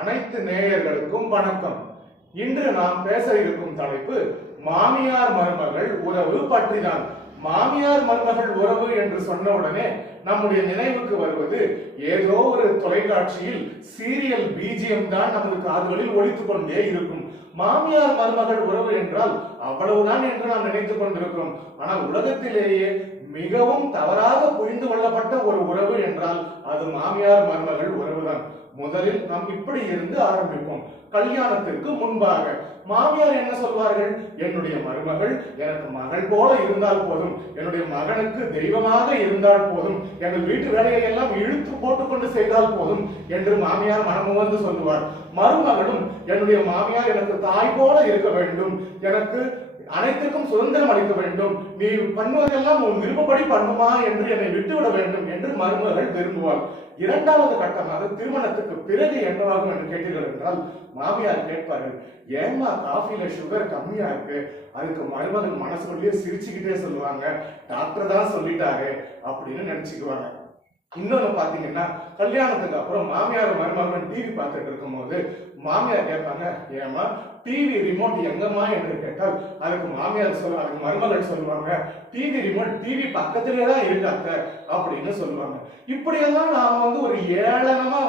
அனைத்து நேயர்களுக்கும் வணக்கம். இன்று நாம் பேச இருக்கும் தலைப்பு மாமியார் மருமகள் உறவு பற்றிதான். மாமியார் மருமகள் உறவு என்று சொன்ன உடனே நம்முடைய நினைவுக்கு வருவது ஏதோ ஒரு தொலைக்காட்சியில் சீரியல் பிஜிஎம் தான் நமது காதுகளில் ஒலித்துக் கொண்டே இருக்கும். மாமியார் மருமகள் உறவு என்றால் அவ்வளவுதான் என்று நாம் நினைத்துக் கொண்டிருக்கிறோம். ஆனால் உலகத்திலேயே மிகவும் தவறாக புரிந்து கொள்ளப்பட்ட ஒரு உறவு என்றால் அது மாமியார் மருமகள் உறவுதான். முதலில் நாம் இப்படி இருந்து ஆரம்பிப்போம். கல்யாணத்திற்கு முன்பாக மாமியார் என்ன சொல்வார்கள்? என்னுடைய மருமகள் எனக்கு மகள் போல இருந்தால் போதும், என்னுடைய மகனுக்கு தெய்வமாக இருந்தால் போதும், எங்கள் வீட்டு வேலையை எல்லாம் இழுத்து போட்டுக்கொண்டு செய்தால் போதும் என்று மாமியார் மனமுவந்து சொல்லுவார். மருமகளும் என்னுடைய மாமியார் எனக்கு தாய் போல இருக்க வேண்டும், எனக்கு அனைத்திற்கும் சுதந்திரம் அளிக்க வேண்டும், நீ பண்ணுவதெல்லாம் உன் விருப்பப்படி பண்ணுமா என்று என்னை விட்டுவிட வேண்டும் என்று மருமகள் விரும்புவார். இரண்டாவது கட்டமாக திருமணத்துக்கு பிறகு என்னவாகும் என்று கேட்டீர்கள் என்றால் மாமியார் கேட்பார்கள், ஏமா காஃபில சுகர் கம்மியா இருக்கு? அதுக்கு மருமகள் மனசுக்குள்ளேயே சிரிச்சுக்கிட்டே சொல்லுவாங்க, டாக்டர் தான் சொல்லிட்டாரு அப்படின்னு நினைச்சுக்குவாங்க. இன்னொன்னு பாத்தீங்கன்னா கல்யாணத்துக்கு அப்புறம் மாமியார் மருமகன் டிவி பார்த்துட்டு இருக்கும் போது மாமியார் கேட்பாங்க, ஏமா டிவி ரிமோட் எங்கம்மா என்று கேட்டால் அதுக்கு மருமகள் சொல்லுவாங்க, டிவி ரிமோட் டிவி பக்கத்திலே தான் இருக்காங்க அப்படின்னு சொல்லுவாங்க. இப்படியெல்லாம் நாம ஒரு ஏளனமா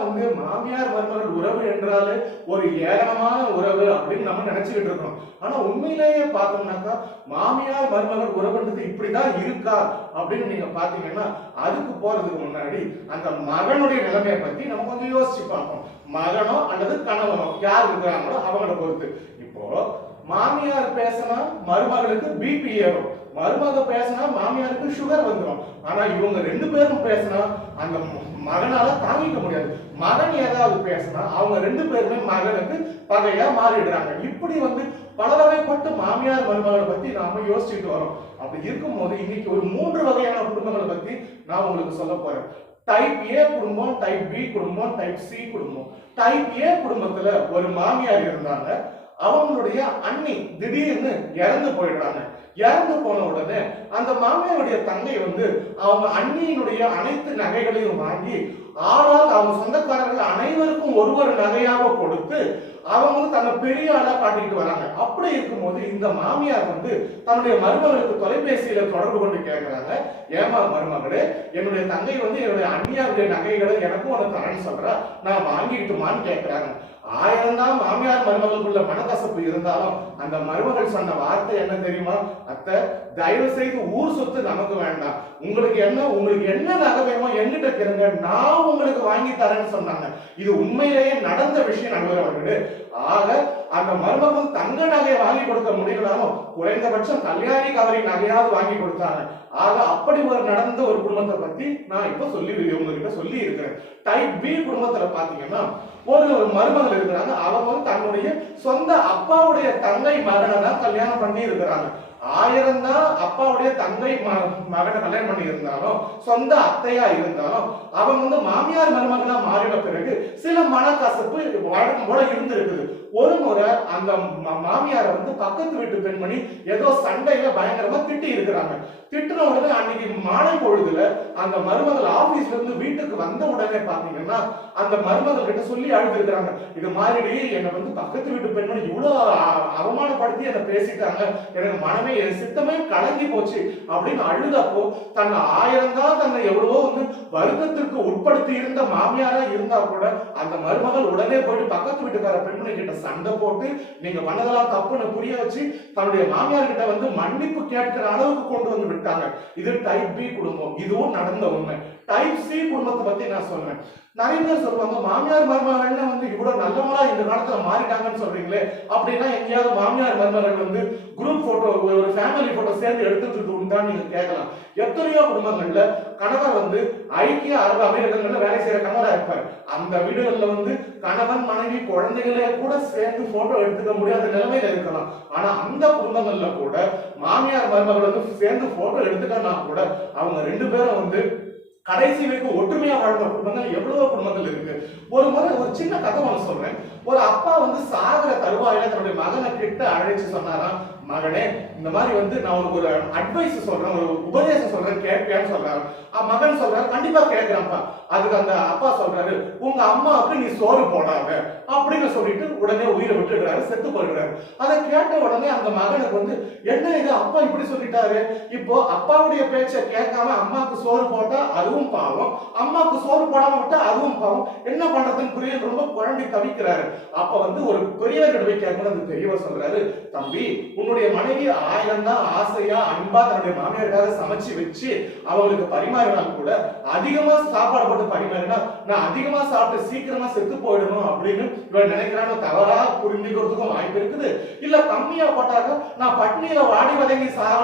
மாமியார் மருமகள் உறவு என்றாலே ஒரு ஏளனமான உறவு அப்படின்னு நம்ம நினைச்சுக்கிட்டு இருக்கோம். ஆனா உண்மையிலேயே பார்த்தோம்னாக்கா மாமியார் மருமகள் உறவுன்றது இப்படிதான் இருக்கா அப்படின்னு நீங்க பாத்தீங்கன்னா அதுக்கு போறதுக்கு முன்னாடி அந்த மகனுடைய நிலைமையை பத்தி நம்ம கொஞ்சம் யோசிச்சு பார்ப்போம். மகனோ அல்லது கணவனோ யார் இருக்கிறாங்களோ அவங்கள பொறுத்து. இப்போ மாமியார் பேசினா மருமகளுக்கு பிபி ஏறும், மருமக பேசினா மாமியாருக்கு சுகர் வந்துடும். ஆனா இவங்க ரெண்டு பேரும் பேசினா அந்த மகனால தாங்கிக்க முடியாது. மகன் ஏதாவது பேசினா அவங்க ரெண்டு பேருமே மகனுக்கு பகையா மாறிடுறாங்க. இப்படி பல வகைப்பட்டு மாமியார் மருமகளை பத்தி நாம யோசிச்சுட்டு வரோம். அப்படி இருக்கும் போது இன்னைக்கு ஒரு 3 வகையான குடும்பங்களை பத்தி நான் உங்களுக்கு சொல்ல போறேன். டைப் ஏ குடும்பம், டைப் பி குடும்பம், டைப் சி குடும்பம். டைப் ஏ குடும்பத்துல ஒரு மாமியார் இருந்தாங்க, அவங்களுடைய அண்ணி திடீர்னு இறந்து போயிடுறாங்க. இறந்து போன உடனே அந்த மாமியாருடைய தங்கை அவங்க அண்ணியினுடைய அனைத்து நகைகளையும் வாங்கி ஆளால் அவங்க சொந்தக்காரர்கள் அனைவருக்கும் ஒரு நகையாக கொடுத்து அவங்க தன்னை பெரிய ஆளா காட்டிட்டு வராங்க. அப்படி இருக்கும்போது இந்த மாமியார் தன்னுடைய மருமகளுக்கு தொலைபேசியில தொடர்பு கொண்டு கேட்கிறாங்க, ஏமா மருமகளே, என்னுடைய தங்கை என்னுடைய அண்ணியாருடைய நகைகளை எனக்கும் உனக்கு தரேன்னு சொல்றா, நான் வாங்கிட்டுமான்னு கேட்கிறாங்க. 1000 தான் மாமியார் மருமகளுக்குள்ள மனக்கசப்பு இருந்தாலும் அந்த மருமகள் சொன்ன வார்த்தை என்ன தெரியுமா? அத்தை, தயவு செய்து ஊர் சொத்து நமக்கு வேண்டாம், உங்களுக்கு என்ன நகை வேணுமோ என்கிட்ட கேளுங்க, நான் உங்களுக்கு வாங்கி தரேன்னு சொன்னாங்க. இது உண்மையிலேயே நடந்த விஷயம் நண்பர் அவர்களே. ஆக அந்த மருமகள் தங்க நகையை வாங்கி கொடுக்க முடியலாலும் குறைந்தபட்சம் கல்யாணி கவரி நகையாவது வாங்கி கொடுத்தாங்க. ஆக அப்படி நடந்த ஒரு குடும்பத்தை பத்தி நான் இப்ப உங்ககிட்ட சொல்லி இருக்கிறேன். டைப் பி குடும்பத்துல பாத்தீங்கன்னா ஒரு மருமகள் இருக்கிறாங்க, அவங்க தன்னுடைய சொந்த அப்பாவுடைய தங்கை மகனை தான் கல்யாணம் பண்ணி இருக்கிறாங்க. 1000 தான் அப்பாவுடைய தங்கை மகனை கல்யாணம் பண்ணி இருந்தாலும் சொந்த அத்தையா இருந்தாலும் அவங்க மாமியார் மருமகளா மாறின பிறகு சில மனக்கசப்பு வழக்கம் போல இருந்திருக்குது. ஒரு முறை அந்த மாமியார பக்கத்து வீட்டு பெண்மணி ஏதோ சண்டையில பயங்கரமா திட்டி இருக்கிறாங்க. திட்டின உடனே அன்னைக்கு மாலை பொழுதுல அந்த மருமகள் ஆபீஸ்ல இருந்து வீட்டுக்கு வந்த உடனே பாத்தீங்கன்னா அந்த மருமகள் கிட்ட சொல்லி அழுது இருக்கிறாங்க, இது மாதிரி என்னை பக்கத்து வீட்டு பெண்மணி இவ்வளவு அவமானப்படுத்தி என்ன பேசிட்டாங்க, எனக்கு மனமே என் சித்தமே கலங்கி போச்சு அப்படின்னு அழுதப்போ தன்னை 1000 தான் தன்னை எவ்வளவோ வருத்தத்திற்கு உட்படுத்தி இருந்த மாமியாரா இருந்தா கூட அந்த மருமகள் உடனே போயிட்டு பக்கத்து வீட்டுக்கார பெண்மணி கிட்ட சண்டை போட்டு நீங்க பண்ணதெல்லாம் தப்புன்னு புரிய வச்சு தன்னுடைய மாமியார் கிட்ட மன்னிப்பு கேட்கிற அளவுக்கு கொண்டு விட்டாங்க. இது டைப் பி குடும்பம். இதுவும் நடந்த உண்மை. டைப் சி குடும்பத்தை பத்தி நான் சொன்னேன். நிறைய பேர் சொல்லுவாங்க, மாமியார் மருமகள் இவ்வளவு நல்லவங்களா இந்த காலத்துல மாறிட்டாங்கன்னு சொல்றீங்களே, அப்படின்னா எங்கேயாவது மாமியார் மருமகள் குரூப் போட்டோ ஒரு ஃபேமிலி போட்டோ சேர்ந்து எடுத்துட்டு உண்டான்னு நீங்க கேட்கலாம். எத்தனையோ குடும்பங்கள்ல கணவர் ஐக்கிய அரபு அமீரகங்கள்ல வேலை செய்யற கணவரா இருப்பார். அந்த வீடுகள்ல கணவன் மனைவி குழந்தைகளே கூட சேர்ந்து போட்டோ எடுத்துக்க முடியாத நிலைமையில இருக்கலாம். ஆனா அந்த குடும்பங்கள்ல கூட மாமியார் மருமகள் சேர்ந்து போட்டோ எடுத்துக்கனா கூட அவங்க ரெண்டு பேரும் கடைசி வரைக்கும் ஒற்றுமையா வாழ்ந்த குடும்பங்கள் எவ்வளவோ குடும்பங்கள் இருக்கு. ஒரு முறை ஒரு சின்ன கதை ஒன்று சொல்றேன். ஒரு அப்பா சாகர தருவாயில தன்னுடைய மகனை கிட்ட அழைச்சு சொன்னாராம், மகனே இந்த மாதிரி நான் உனக்கு ஒரு அட்வைஸ் சொல்றேன், ஒரு உபதேசம் சொல்றேன், கேட்பியான்னு சொல்றாரு. மகன் சொல்றாரு, கண்டிப்பா கேட்கிறேன்ப்பா. அதுக்கு அந்த அப்பா சொல்றாரு, உங்க அம்மாவுக்கு நீ சோறு போடாத அப்படின்னு சொல்லிட்டு உடனே உயிரை விட்டுடுறாரு, செத்து போயிடுறாரு. அதை கேட்ட உடனே அந்த மகனுக்கு வந்து என்ன இது அப்பா இப்படி சொல்லிட்டாரு, இப்போ அப்பாவுடைய பேச்சை கேட்காம அம்மாக்கு சோறு போட்டா அதுவும் பாவம், அம்மாக்கு சோறு போடாம விட்டா அதுவும் பாவம், என்ன பண்றதுன்னு புரியல, ரொம்ப குழம்பி தவிக்கிறாரு. அப்ப வந்து ஒரு பெரியவர்கிட்ட போய் கேட்கணும். அந்த பெரியவர் சொல்றாரு, தம்பி உன்னுடைய மனைவி 1000 தான் ஆசையா அன்பா தன்னுடைய மாமியாருக்காக சமைச்சு வச்சு அவங்களுக்கு பரிமாறினாலும் கூட அதிகமா சாப்பாடு போட்டு பரிமாறினா நான் அதிகமா சாப்பிட்டு சீக்கிரமா செத்து போயிடணும் அப்படின்னு இவன் நினைக்கிறான்னு தவறா புரிஞ்சுக்கிறதுக்கும் வாய்ப்பு இருக்குது. இல்ல கம்மியா போட்டாக்க நான் பட்னியில வாடி வதங்கி